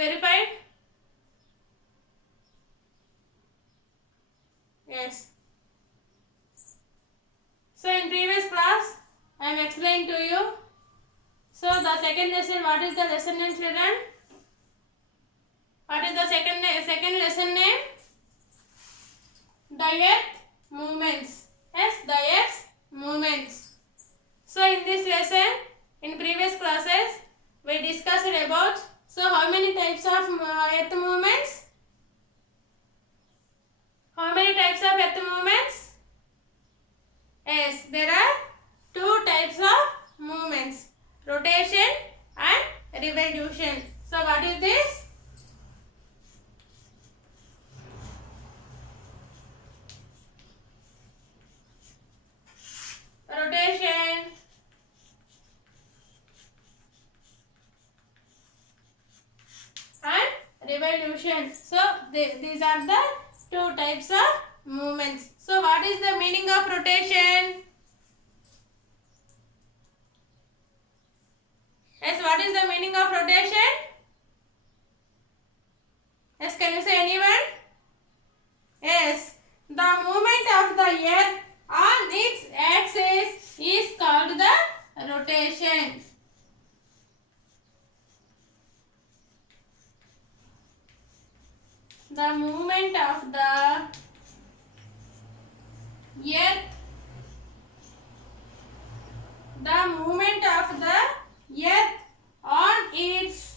verified? Yes. So in previous class, I am explaining to you. So the second lesson, what is the lesson name, children? What is the second lesson name? The earth movements. Yes, the earth's movements. So in this lesson, in previous classes, we discussed about, so how many types of earth movements? How many types of earth movements? Yes, there are two types of movements, rotation and revolution. So what is this? Rotation and revolution. So these are the two types of movements. So what is the meaning of rotation? Yes, what is the meaning of rotation? Yes, can you say anyone? Yes, the movement of the earth on its axis is called the rotation. The movement of the earth, the movement of the earth on its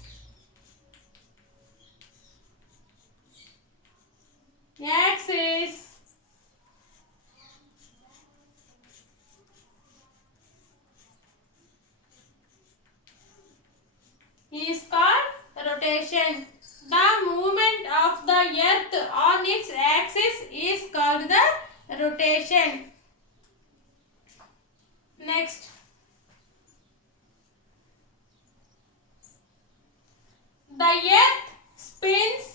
axis is called rotation. The movement of the earth on its axis is called the rotation. Next, the earth spins.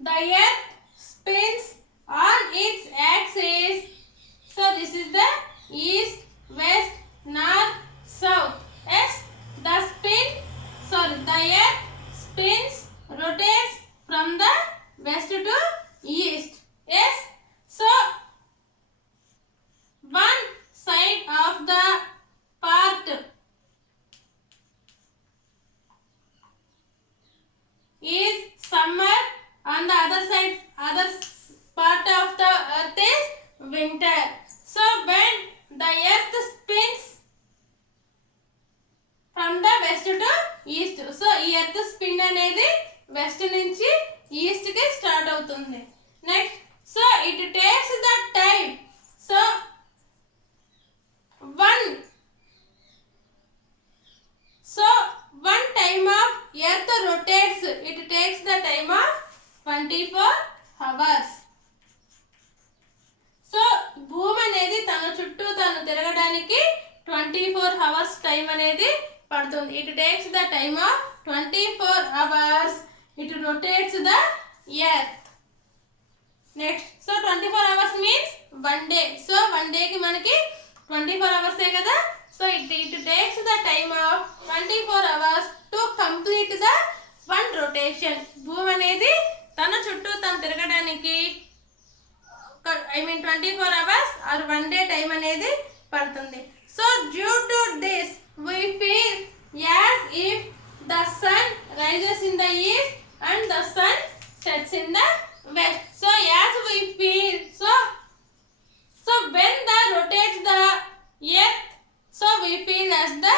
The earth spins on its axis. So this is the east, west, north, south. Yes, the earth spins, rotates from the west to east. Yes, so one side of the part is summer, on the other part of the earth is winter. So when the earth spins from the west to east, so ఈ earth spin అనేది west నుంచి east కి start అవుతుంది. Next, so it takes the time. So one time of earth rotates, it takes the time of 24 hours. So భూమి అనేది తన చుట్టూ తను తిరగడానికి 24 hours టైం అనేది పడుతుంది. It takes the time of 24 hours. It rotates the earth. Next, so 24 hours means one day. So one డేకి మనకి 24 hours కదా. So it takes the time of 24 hours to complete the one rotation. భూమి అనేది తన చుట్టూ తను తిరగడానికి 24 hours or one day time అనేది పడుతుంది. So due to this we feel as if the sun rises in the east and the sun sets in the west. So as we feel, so when the rotates the earth, so we feel as the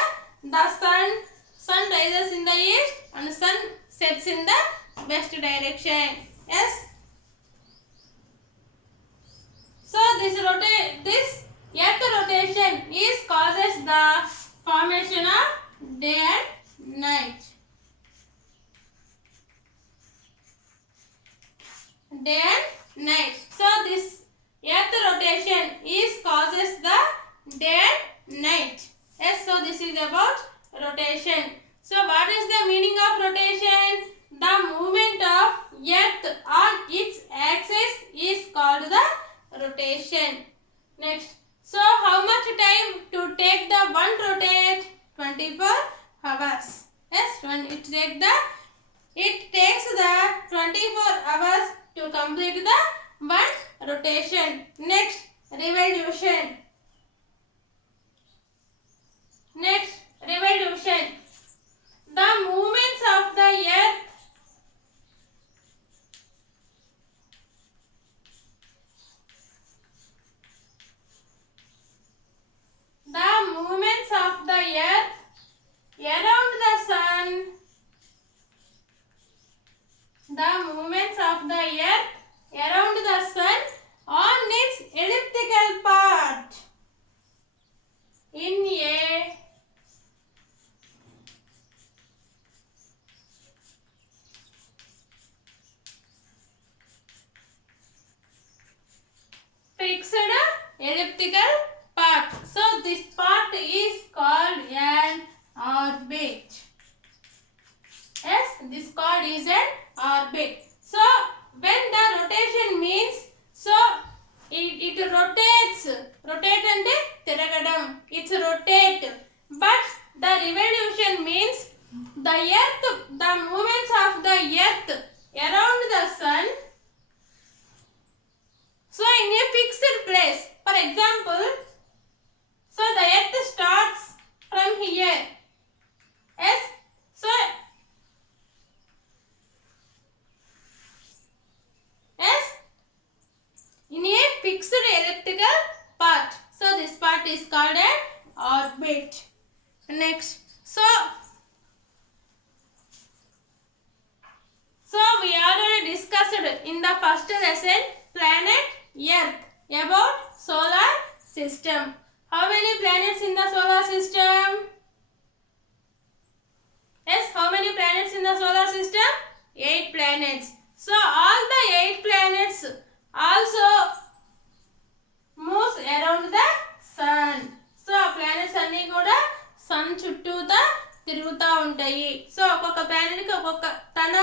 sun rises in the east and sun sets in the west direction. Yes, so this earth rotation is causes the formation of day and night. Day and night. So this earth rotation is causes the day and night. Yes, so this is about rotation. So what is the meaning of rotation? The movement of earth on its axis is called the rotation. Next, so how much time to take the one rotate? 24 hours. it takes the 24 hours to complete the one rotation. Next, revolution. Next, revolution. The movements of the earth around the sun. The movements of the earth around the sun on its elliptical path in a fixed elliptical path. So this path is called an orbit. Yes, this called is an orbit. So when the rotation means, so it rotates. Rotate ante tiragadam. It's rotate. But the revolution means the earth, the movements of the earth around the sun. So in a fixed place. For example, so the earth starts from here. Yes. So yes, in a fixed elliptical path. So this path is called an orbit. Next, so we already discussed in the first lesson planet Earth about solar system. How many planets in the solar system? Yes, how many planets in the solar system? 8 planets. So all the 8 planets also moves around the sun. So planets అన్ని కూడా sun చుట్టూతా తిరుగుతూ ఉంటాయి. So ఒక్కొక్క planet కి ఒక్కొక్క తన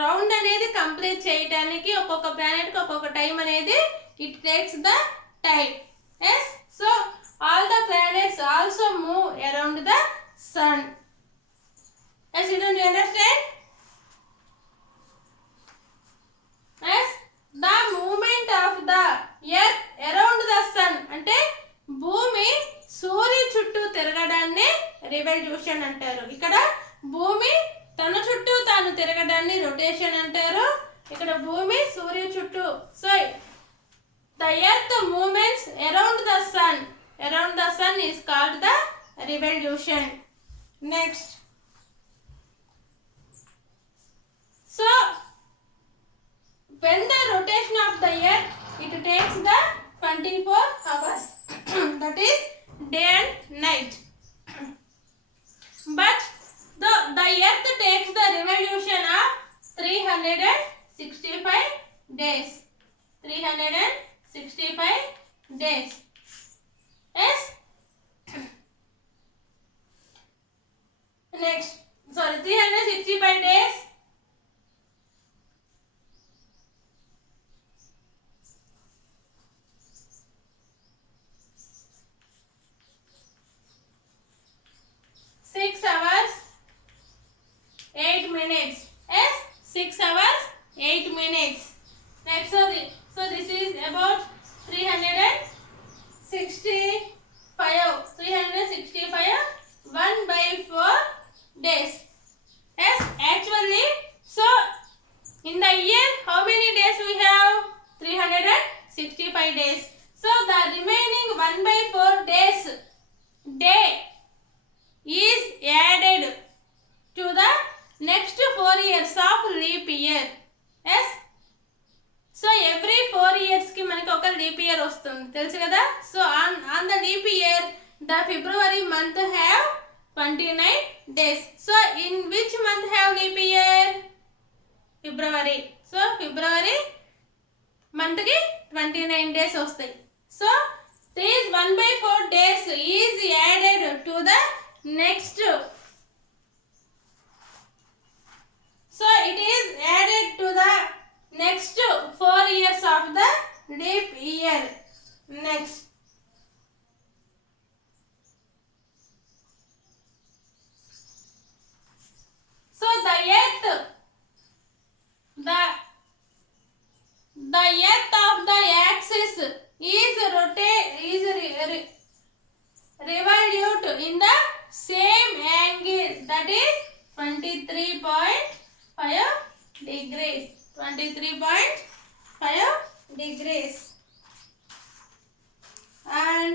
round అనేది కంప్లీట్ చేయడానికి ఒక్కొక్క ప్లానెట్ కి ఒక్కొక్క టైం అనేది it takes the time. yes, so all the planets also move around the sun. yes, you don't understand? yes, the movement of the earth around the sun అంటే భూమి సూర్యుని చుట్టూ తిరగడాన్ని రివల్యూషన్ అంటారు. ఇక్కడ భూమి తన చుట్టూ తాను తిరగడాన్ని రొటేషన్ అంటారు. ఇక్కడ భూమి సూర్యుని చుట్టూ. So the earth movements around the sun is called the revolution. Next, so when the rotation of the earth, it takes the 24 hours that is day and night. But the earth takes the revolution of 365 days. 365 days. Yes. Next, sorry, 365 days. Yes, 6 hours 8 minutes. Next, so this is about 365 1 by 4 days. Yes, actually, so in the year how many days we have? 365 days. So the remaining 1 by 4 days day is added to the next 4 years of leap year. yes, so every 4 years ki manaki oka leap year vastundi telusu kada. So on the leap year the February month have 29 days. So in which month have leap year? February. So February month ki 29 days vastayi. So these 1 by 4 days is added to the next. So it is added to the next 4 years of the leap year. Next, 23.5 degrees. 23.5 degrees. And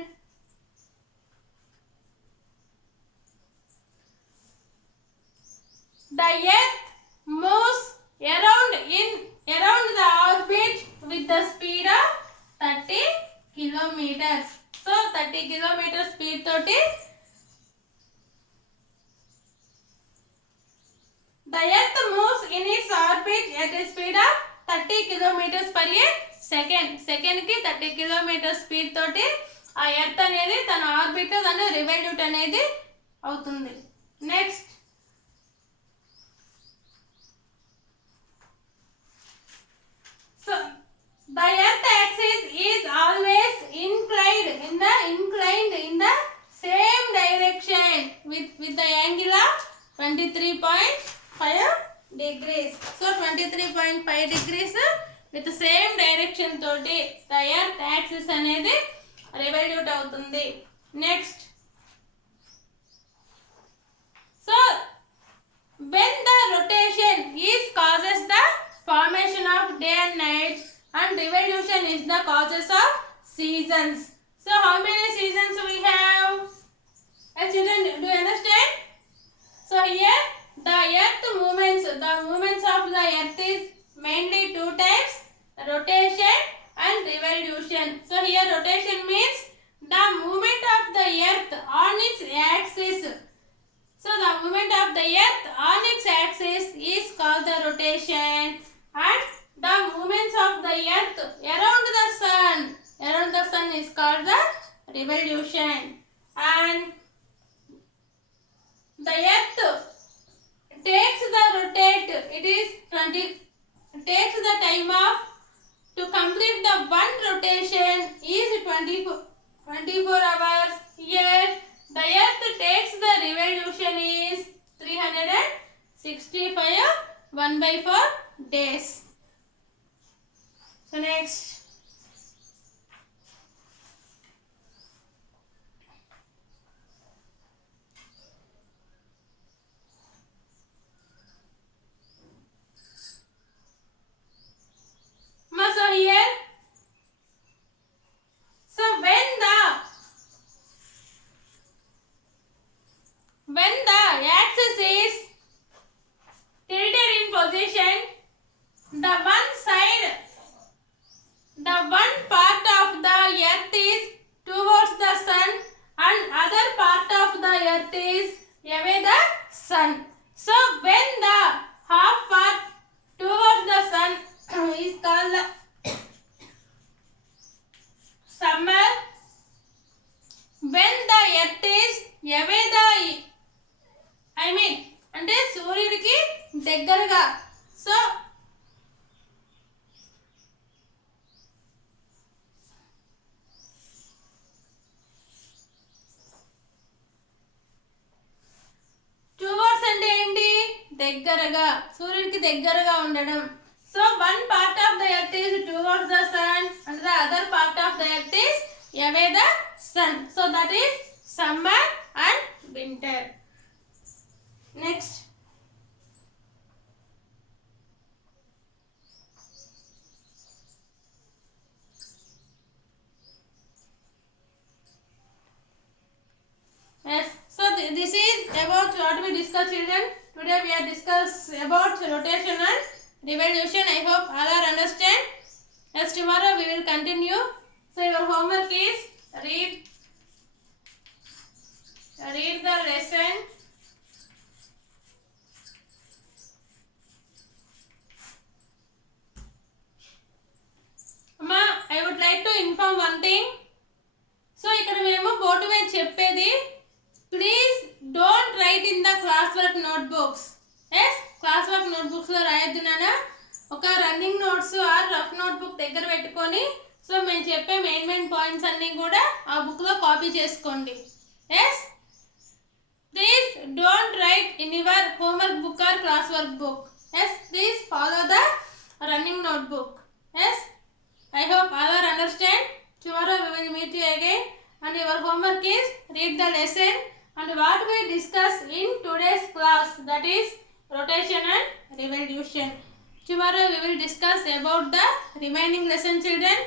the earth moves around the orbit with the speed of 30 kilometers. So 30 kilometers speed toti the earth moves in its orbit at a speed of 30 kilometers per second. Second ki 30 kilometers speed toti ఆ earth అనేది తన orbit తను రివల్యూట్ అనేది అవుతుంది. Next so the earth axis is always inclined in the same direction with the angle of 23.5 degrees. So 23.5 degrees with the same direction toti the earth axis అనేది revolute అవుతుంది. Next, so when the rotation is causes the formation of day and night and revolution is the causes of seasons. So how many seasons we have? Children, do you understand? So here the movements of the earth is mainly two types, rotation and revolution. So here rotation means the movement of the earth on its axis. So the movement of the earth on its axis is called the rotation, and the movements of the earth around the sun is called the revolution. And the earth takes the rotate, takes the time of to complete the one rotation is 24 hours. Here the earth takes the revolution is 365 1/4 days. So next, so here so when the axis is tilted in position, the one part of the earth is towards the sun and other part of the earth is away the sun. So when the half part towards the sun is called the summer, when the earth is away the అంటే సూర్యుడికి దగ్గరగా, so towards అంటే ఏంటి? దగ్గరగా, సూర్యుడికి దగ్గరగా ఉండడం. So one part of the earth is towards the sun and the other part of the earth is away the sun. So that is summer and winter. Next, yes, so this is about what we discussed, children. Today we are discuss about rotation and revolution. I hope all are understand. As tomorrow we will continue. So your homework is read the lesson. Amma, I would like to inform one thing. So ఇక్కడ మేము board మీద చెప్పేది, please don't write in the class work notebooks. Yes, class work నోట్బుక్స్లో రాయొద్దు నాన్న. ఒక running notes or rough notebook దగ్గర పెట్టుకొని, సో మేము చెప్పే మెయిన్ పాయింట్స్ అన్నీ కూడా ఆ బుక్లో కాపీ చేసుకోండి. Yes, please don't write in your homework book or class work book. Yes, please follow the running notebook. Yes, I hope all are understand. Tomorrow we will meet you again and your homework is read the lesson and what we discuss in today's class, that is rotation and revolution. Tomorrow we will discuss about the remaining lesson, children.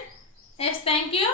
Yes, thank you.